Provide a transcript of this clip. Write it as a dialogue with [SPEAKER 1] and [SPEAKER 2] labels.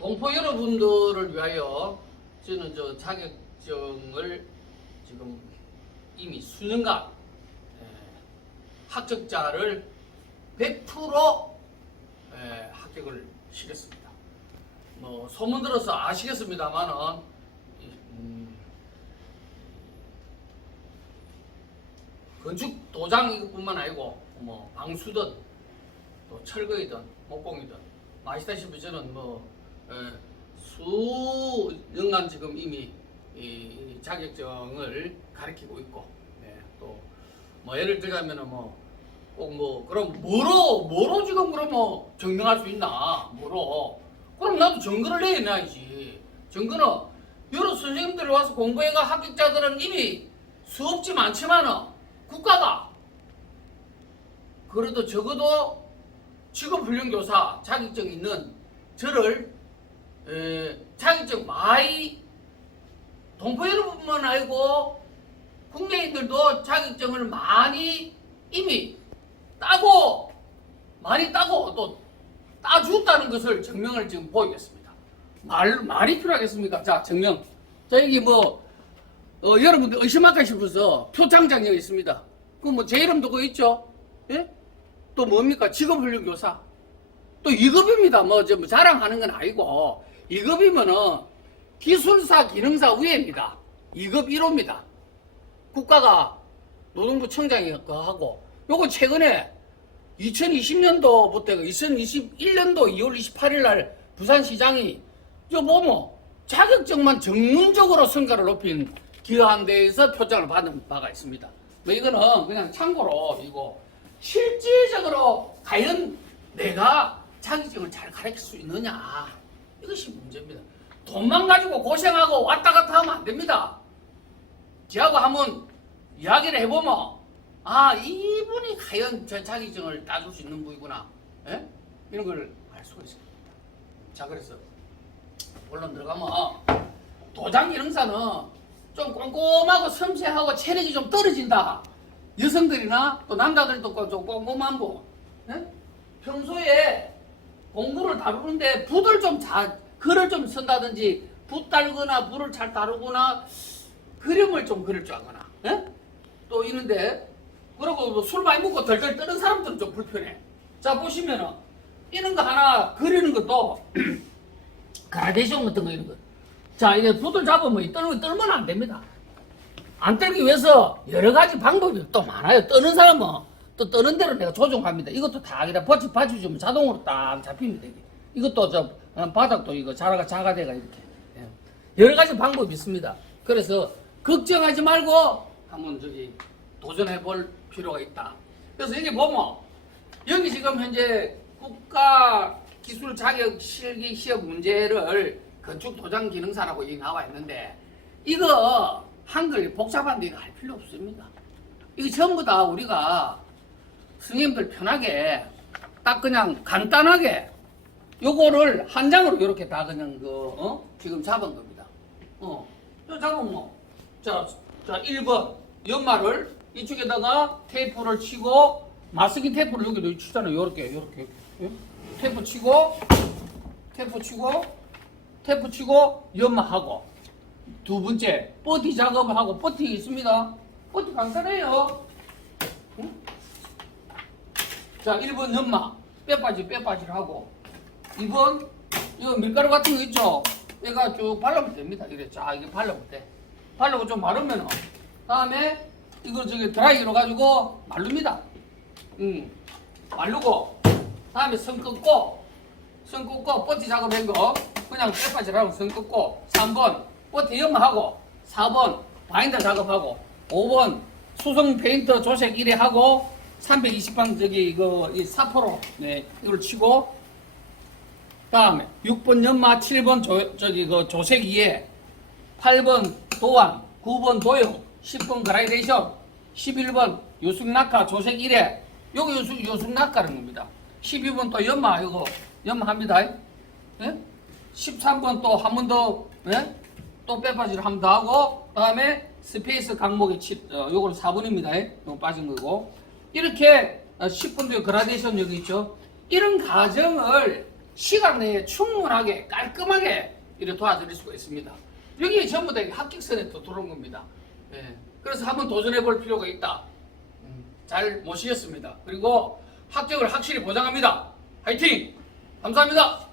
[SPEAKER 1] 동포 여러분들을 위하여 저는 저 자격증을 지금 이미 수년간 에, 합격자를 100% 에, 합격을 시켰습니다. 뭐 소문 들어서 아시겠습니다만은 이, 음, 건축 도장 이것뿐만 아니고 뭐 방수든 또 철거이든 목공이든 뭐 아시다시피 저는 뭐 에, 수년간 지금 이미 이 자격증을 가르치고 있고 네, 또뭐 예를 들자면은 뭐 꼭 뭐 그럼 뭐로 뭐로 지금 그럼 뭐 증명할 수 있나? 뭐로? 그럼 나도 증거를 내놔야지 증거는 여러 선생님들 와서 공부해가 합격자들은 이미 수없지 많지만은 국가가 그래도 적어도 직업훈련교사 자격증 있는 저를 에, 자격증 많이 동포 여러분만 알고 국내인들도 자격증을 많이 이미 따고 많이 따고 또 따주었다는 것을 증명을 지금 보이겠습니다. 말 말이 필요하겠습니까? 자 증명. 자 여기 뭐 어, 여러분들 의심할까 싶어서 표창장 여기 있습니다. 그뭐제 이름도 그 있죠? 예? 또 뭡니까? 직업훈련교사. 또 2급입니다. 뭐, 저, 뭐 자랑하는 건 아니고, 2급이면은 기술사 기능사 위에입니다. 2급 1호입니다. 국가가 노동부 청장이 그거 하고, 요거 최근에 2020년도부터 2021년도 2월 28일 날 부산시장이 저 뭐뭐 자격증만 전문적으로 성과를 높인 기여한 데에서 표장을 받은 바가 있습니다. 뭐 이거는 그냥 참고로 이거 실질적으로 과연 내가 자격증을 잘 가르칠 수 있느냐 이것이 문제입니다. 돈만 가지고 고생하고 왔다 갔다 하면 안 됩니다. 저하고 한번 이야기를 해보면 아 이분이 과연 저 자격증을 따줄 수 있는 분이구나 예? 이런 걸 알 수가 있습니다. 자 그래서 물론 들어가면 도장 기능사는 좀 꼼꼼하고 섬세하고 체력이 좀 떨어진다. 여성들이나 또 남자들도 좀 꼼꼼한 분. 예? 평소에 공부를 다루는데 붓을 좀 잘, 글을 좀 쓴다든지 붓 달거나 불을 잘 다루거나 그림을 좀 그릴 줄 알거나 예? 또 있는데 그리고 뭐 술 많이 먹고 덜덜 떠는 사람들은 좀 불편해. 자 보시면은 이런 거 하나 그리는 것도 가라데이션 같은 거 이런 거. 자 이게 붓을 잡으면 이 떠는 거 떨면 안 됩니다. 안 떨기 위해서 여러 가지 방법이 또 많아요. 떠는 사람은 또 떠는 대로 내가 조종합니다. 이것도 다 그냥 버치 받쳐주면 자동으로 딱 잡힙니다. 이게. 이것도 저 어, 바닥도 이거 자라가 자가대가 이렇게 예. 여러 가지 방법이 있습니다. 그래서 걱정하지 말고 한번 저기 도전해 볼 필요가 있다. 그래서 여기 보면 여기 지금 현재 국가 기술 자격 실기 시험 문제를 건축 도장 기능사라고 여기 나와 있는데 이거 한글 복잡한데 이거 할 필요 없습니다. 이거 전부 다 우리가 선생님들 편하게 딱 그냥 간단하게 요거를 한 장으로 이렇게 다 그냥 그 어? 지금 잡은 겁니다. 어. 저 잡으면 뭐. 자, 자 1번 연말을 이쪽에다가 테이프를 치고 마스킹 테이프를 여기도 치잖아요. 요렇게 요렇게 예? 테이프 치고 테이프 치고 테이프 치고 연마하고 두 번째 버티 작업을 하고 버티 있습니다. 버티 간단해요. 응? 자 1번 연마 빼빠지 빼빠지를 하고 2번 이거 밀가루 같은 거 있죠? 얘가 쭉 발라보면 됩니다. 이래 자 이게 발라볼 때 발라고 좀 마르면 다음에 이거 저기 드라이기로 가지고 말릅니다. 음 말르고 다음에 선 긋고 선 긋고 버티 작업한 거 그냥 빼빠지라고 선 긋고 3번 버티 연마하고 4번 바인더 작업하고 5번 수성 페인트 조색 1회 하고 320방 저기 이거 이 사포로 네 이걸 치고 다음에 6번 연마 7번 조, 저기 그 조색 2회 8번 도안 9번 도형 10번 그라이데이션 11번 요숙낙하 조색 1회 요거 요숙, 요숙낙하라는 겁니다. 12번 또 연마 이거 연마합니다. 예? 13번 또 한 번더 예? 또 빼빠지를 한 번 더 하고 다음에 스페이스 강목에 치, 어, 요거는 4번입니다. 요거 빠진 거고 이렇게 어, 10번 뒤에 그라데이션 여기 있죠 이런 과정을 시간 내에 충분하게 깔끔하게 이렇게 도와드릴 수가 있습니다. 여기 전부 다 합격선에 또 들어온 겁니다. 예. 그래서 한번 도전해 볼 필요가 있다. 음, 잘 모시겠습니다. 그리고 합격을 확실히 보장합니다. 화이팅! 감사합니다.